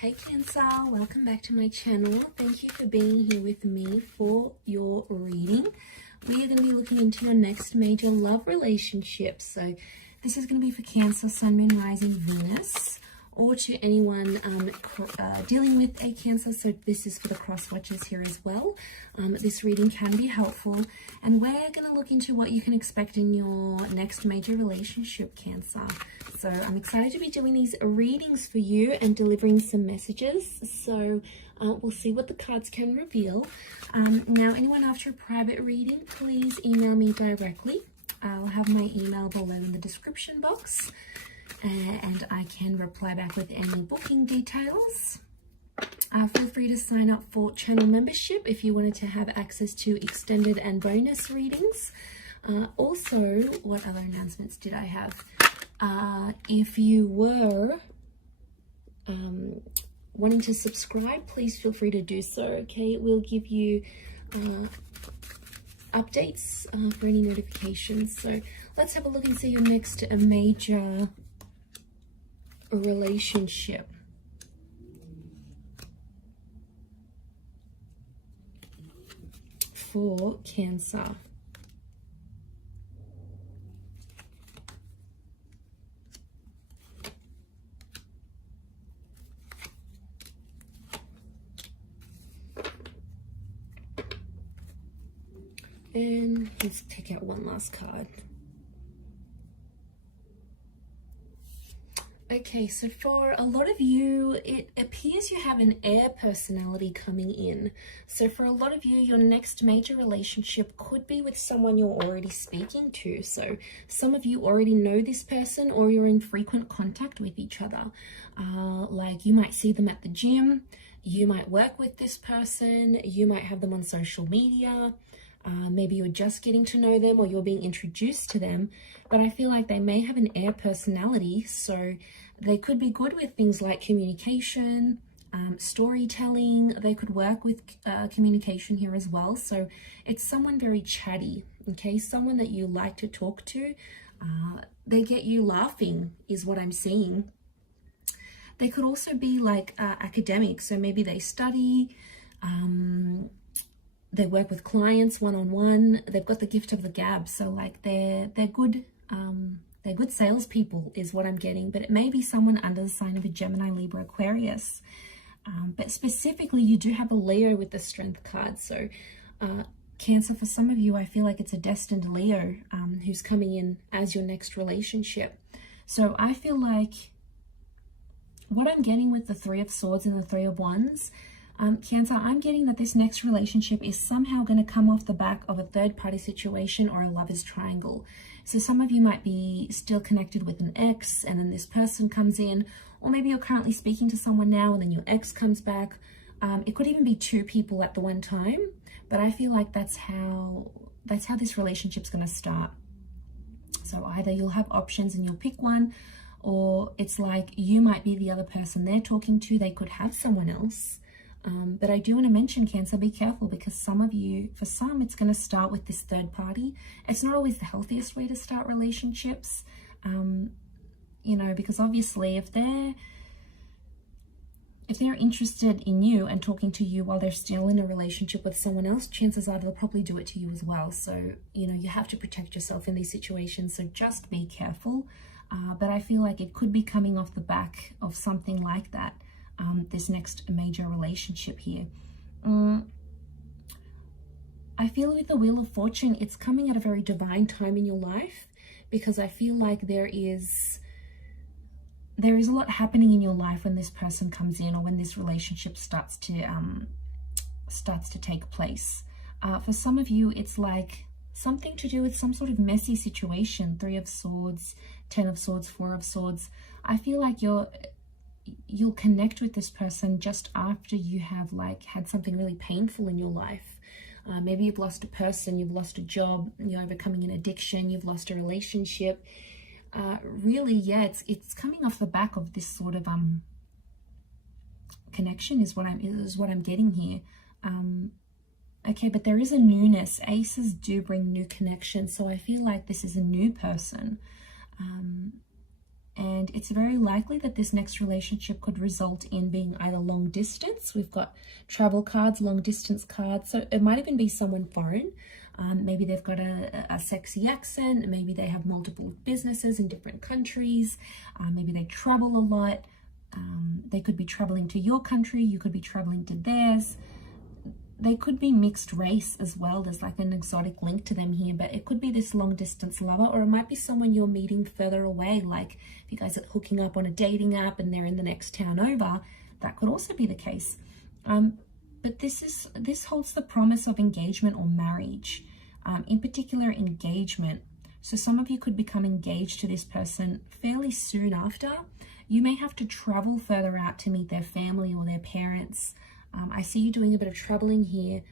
Hey Cancer, welcome back to my channel. Thank you for being here with me for your reading. We are going to be looking into your next major love relationship. So this is going to be for Cancer, Sun, Moon, Rising, Venus, or to anyone dealing with a Cancer. So this is for the cross watchers here as well. This reading can be helpful, and we're going to look into what you can expect in your next major relationship, Cancer. So I'm excited to be doing these readings for you and delivering some messages. So we'll see what the cards can reveal. Now, anyone after a private reading, please email me directly. I'll have my email below in the description box, and I can reply back with any booking details. Feel free to sign up for channel membership if you wanted to have access to extended and bonus readings. Also, what other announcements did I have? If you were wanting to subscribe, please feel free to do so. Okay, it will give you updates for any notifications. So let's have a look and see your next major relationship. For Cancer. And let's pick out one last card. Okay, so for a lot of you, it appears you have an air personality coming in. So for a lot of you, your next major relationship could be with someone you're already speaking to. So some of you already know this person, or you're in frequent contact with each other. Like you might see them at the gym, you might work with this person, you might have them on social media. Maybe you're just getting to know them, or you're being introduced to them, but I feel like they may have an air personality, so they could be good with things like communication, storytelling. They could work with communication here as well. So it's someone very chatty, okay? Someone that you like to talk to. They get you laughing is what I'm seeing. They could also be like academic, so maybe they study, they work with clients one-on-one. They've got the gift of the gab, so like they're good salespeople is what I'm getting. But it may be someone under the sign of a Gemini, Libra, Aquarius. But specifically, you do have a Leo with the Strength card. So Cancer, for some of you, I feel like it's a destined Leo who's coming in as your next relationship. So I feel like what I'm getting with the Three of Swords and the Three of Wands, Cancer, I'm getting that this next relationship is somehow going to come off the back of a third-party situation or a lover's triangle. So some of you might be still connected with an ex, and then this person comes in, or maybe you're currently speaking to someone now and then your ex comes back. It could even be two people at the one time, but I feel like that's how this relationship's going to start. So either you'll have options and you'll pick one, or it's like you might be the other person they're talking to. They could have someone else. But I do want to mention, Cancer, be careful, because some of you, for some, it's going to start with this third party. It's not always the healthiest way to start relationships, you know, because obviously if they're interested in you and talking to you while they're still in a relationship with someone else, chances are they'll probably do it to you as well. So, you know, you have to protect yourself in these situations. So just be careful. But I feel like it could be coming off the back of something like that. This next major relationship here. I feel with the Wheel of Fortune, it's coming at a very divine time in your life, because I feel like there is a lot happening in your life when this person comes in, or when this relationship starts to take place. For some of you, it's like something to do with some sort of messy situation. Three of Swords, Ten of Swords, Four of Swords. I feel like you'll connect with this person just after you have like had something really painful in your life. Maybe you've lost a person, you've lost a job, you're overcoming an addiction, you've lost a relationship. Really, yeah, it's coming off the back of this sort of connection is what I'm getting here. Okay, but there is a newness. Aces do bring new connection, so I feel like this is a new person. And it's very likely that this next relationship could result in being either long distance. We've got travel cards, long distance cards. So it might even be someone foreign. Maybe they've got a sexy accent. Maybe they have multiple businesses in different countries. Maybe they travel a lot. They could be traveling to your country. You could be traveling to theirs. They could be mixed race as well. There's like an exotic link to them here, but it could be this long distance lover, or it might be someone you're meeting further away. Like if you guys are hooking up on a dating app and they're in the next town over, that could also be the case. But this holds the promise of engagement or marriage, in particular engagement. So some of you could become engaged to this person fairly soon after. You may have to travel further out to meet their family or their parents. I see you doing a bit of traveling here,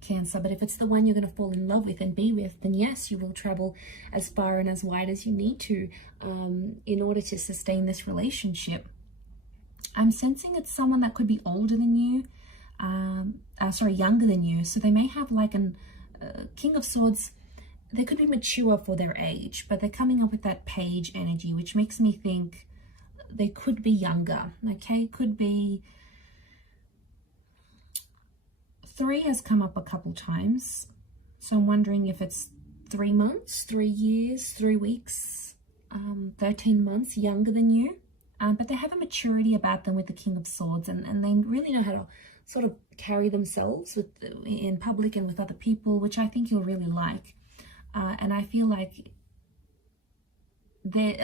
Cancer, but if it's the one you're going to fall in love with and be with, then yes, you will travel as far and as wide as you need to in order to sustain this relationship. I'm sensing it's someone that could be older than you, younger than you. So they may have like an King of Swords. They could be mature for their age, but they're coming up with that page energy, which makes me think they could be younger, okay? Could be... 3 has come up a couple times, so I'm wondering if it's 3 months, 3 years, 3 weeks, 13 months younger than you. But they have a maturity about them with the King of Swords, and they really know how to sort of carry themselves in public and with other people, which I think you'll really like. And I feel like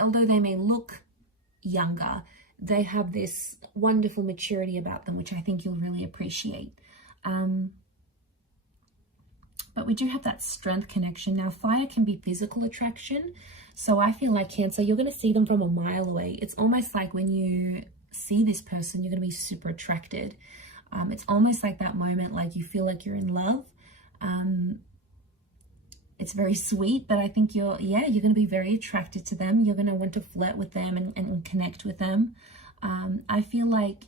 although they may look younger, they have this wonderful maturity about them, which I think you'll really appreciate. But we do have that strength connection. Now, fire can be physical attraction. So I feel like Cancer, you're going to see them from a mile away. It's almost like when you see this person, you're going to be super attracted. It's almost like that moment, like you feel like you're in love. It's very sweet, but I think you're going to be very attracted to them. You're going to want to flirt with them and connect with them. I feel like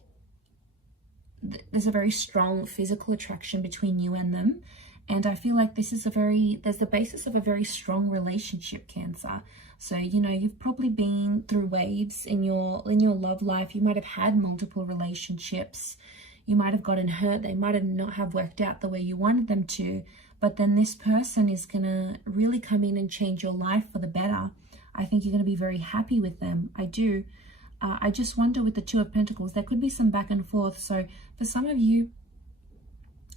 there's a very strong physical attraction between you and them. And I feel like there's the basis of a very strong relationship, Cancer. So, you know, you've probably been through waves in your love life. You might have had multiple relationships. You might have gotten hurt. They might have not have worked out the way you wanted them to. But then this person is going to really come in and change your life for the better. I think you're going to be very happy with them. I do. I just wonder with the Two of Pentacles, there could be some back and forth. So for some of you,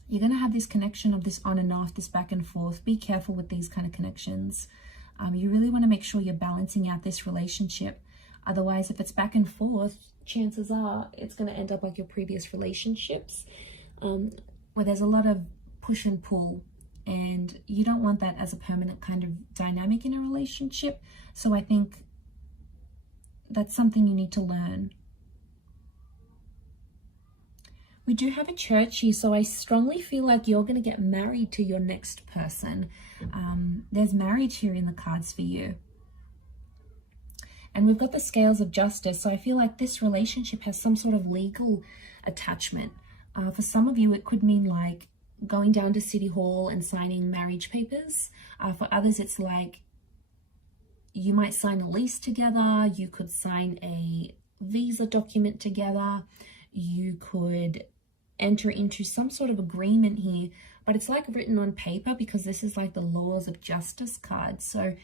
you're going to have this connection of this on and off, this back and forth. Be careful with these kind of connections. You really want to make sure you're balancing out this relationship. Otherwise, if it's back and forth, chances are it's going to end up like your previous relationships, where there's a lot of push and pull. And you don't want that as a permanent kind of dynamic in a relationship. So I think that's something you need to learn. We do have a church here, so I strongly feel like you're going to get married to your next person. There's marriage here in the cards for you. And we've got the scales of justice, so I feel like this relationship has some sort of legal attachment. For some of you, it could mean like going down to City Hall and signing marriage papers. For others, it's like you might sign a lease together. You could sign a visa document together. You could enter into some sort of agreement here, but it's like written on paper because this is like the laws of justice card. So,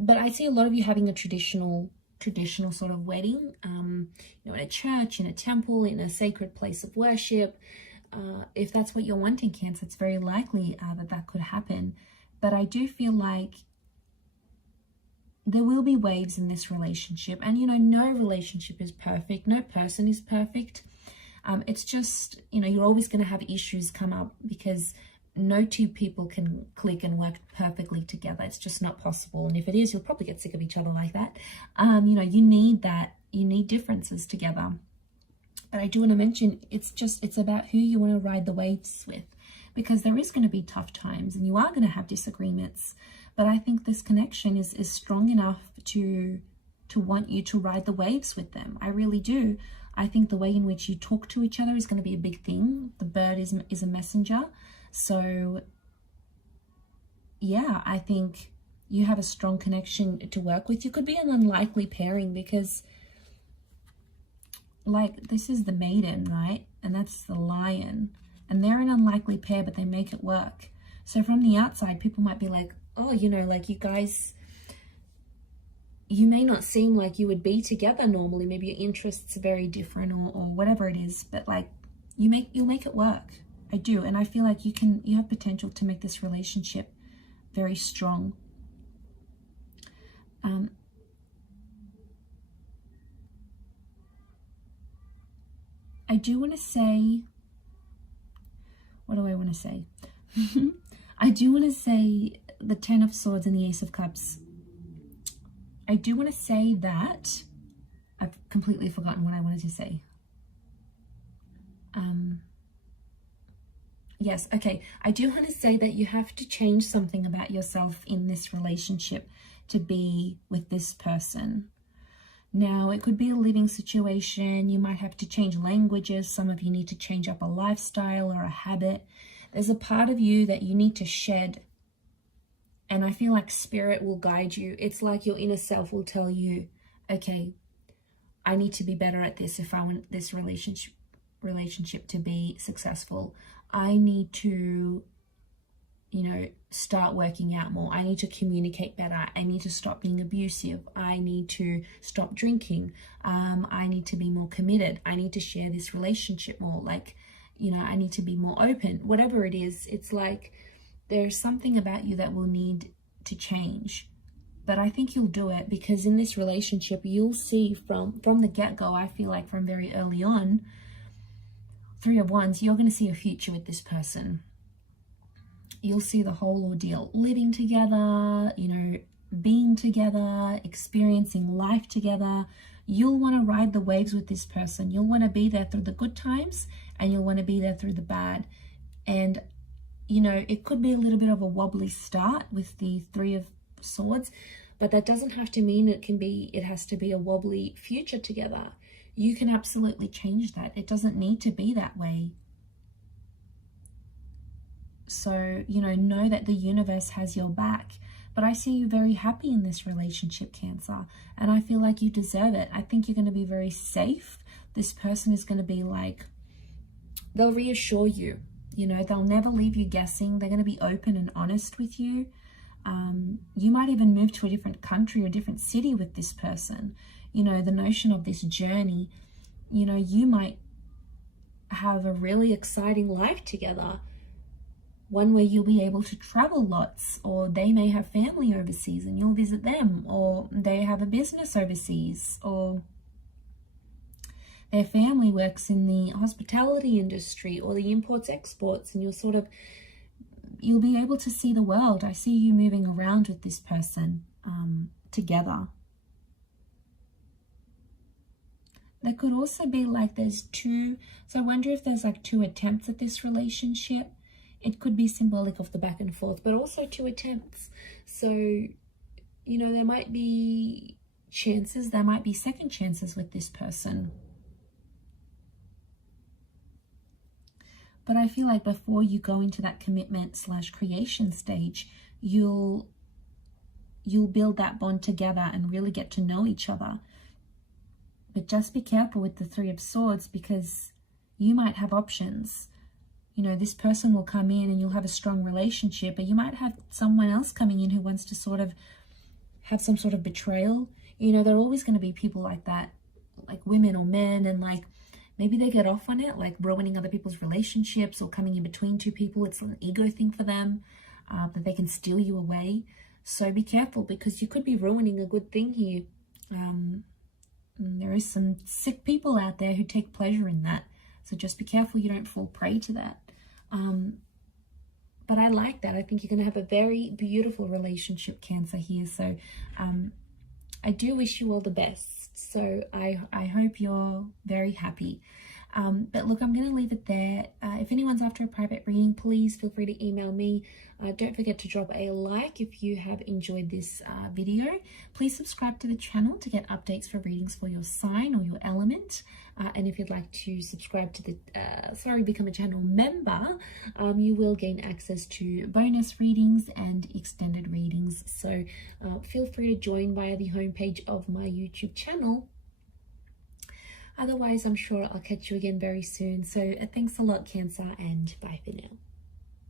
but I see a lot of you having a traditional sort of wedding, you know, in a church, in a temple, in a sacred place of worship. If that's what you're wanting, Cancer, it's very likely that could happen. But I do feel like there will be waves in this relationship. And, you know, no relationship is perfect. No person is perfect. It's just, you know, you're always going to have issues come up because no two people can click and work perfectly together. It's just not possible. And if it is, you'll probably get sick of each other like that. You know, you need that. You need differences together. But I do want to mention, it's about who you want to ride the waves with, because there is going to be tough times and you are going to have disagreements. But I think this connection is strong enough to want you to ride the waves with them. I really do. I think the way in which you talk to each other is going to be a big thing. The bird is a messenger. So yeah, I think you have a strong connection to work with. You could be an unlikely pairing because, like, this is the maiden, right? And that's the lion. And they're an unlikely pair, but they make it work. So from the outside, people might be like, oh, you know, like you guys, you may not seem like you would be together normally. Maybe your interests are very different or whatever it is. But like, you'll make it work. I do. And I feel like you have potential to make this relationship very strong. I do want to say, what do I want to say? I do want to say the Ten of Swords and the Ace of Cups. I do want to say that I've completely forgotten what I wanted to say. Yes, okay. I do want to say that you have to change something about yourself in this relationship to be with this person. Now, it could be a living situation. You might have to change languages. Some of you need to change up a lifestyle or a habit. There's a part of you that you need to shed. And I feel like spirit will guide you. It's like your inner self will tell you, okay, I need to be better at this if I want this relationship to be successful. I need to, you know, start working out more. I need to communicate better. I need to stop being abusive. I need to stop drinking. I need to be more committed. I need to share this relationship more. Like, you know, I need to be more open. Whatever it is, it's like there's something about you that will need to change. But I think you'll do it, because in this relationship, you'll see from the get-go, I feel like from very early on, Three of Wands, you're going to see a future with this person. You'll see the whole ordeal, living together, you know, being together, experiencing life together. You'll want to ride the waves with this person. You'll want to be there through the good times, and you'll want to be there through the bad. And, you know, it could be a little bit of a wobbly start with the Three of Swords, but that doesn't have to mean it has to be a wobbly future together. You can absolutely change that. It doesn't need to be that way. So, you know that the universe has your back. But I see you very happy in this relationship, Cancer. And I feel like you deserve it. I think you're going to be very safe. This person is going to be like, they'll reassure you. You know, they'll never leave you guessing. They're going to be open and honest with you. You might even move to a different country or a different city with this person. You know, the notion of this journey, you know, you might have a really exciting life together. One where you'll be able to travel lots, or they may have family overseas and you'll visit them, or they have a business overseas, or their family works in the hospitality industry or the imports exports, and you'll be able to see the world. I see you moving around with this person together. There could also be like there's two, so I wonder if there's like two attempts at this relationship. It could be symbolic of the back and forth, but also two attempts. So, you know, there might be chances, there might be second chances with this person. But I feel like before you go into that commitment / creation stage, you'll build that bond together and really get to know each other. But just be careful with the Three of Swords, because you might have options. You know, this person will come in and you'll have a strong relationship, but you might have someone else coming in who wants to sort of have some sort of betrayal. You know, there are always going to be people like that, like women or men, and like maybe they get off on it, like ruining other people's relationships or coming in between two people. It's an ego thing for them, that they can steal you away. So be careful, because you could be ruining a good thing here. There is some sick people out there who take pleasure in that. So just be careful you don't fall prey to that. But I like that. I think you're going to have a very beautiful relationship, Cancer, here. So I do wish you all the best. So I hope you're very happy. But look, I'm going to leave it there. If anyone's after a private reading, please feel free to email me. Don't forget to drop a like if you have enjoyed this video. Please subscribe to the channel to get updates for readings for your sign or your element. And if you'd like to subscribe to the, become a channel member, you will gain access to bonus readings and extended readings. So feel free to join via the homepage of my YouTube channel. Otherwise, I'm sure I'll catch you again very soon. So thanks a lot, Cancer, and bye for now.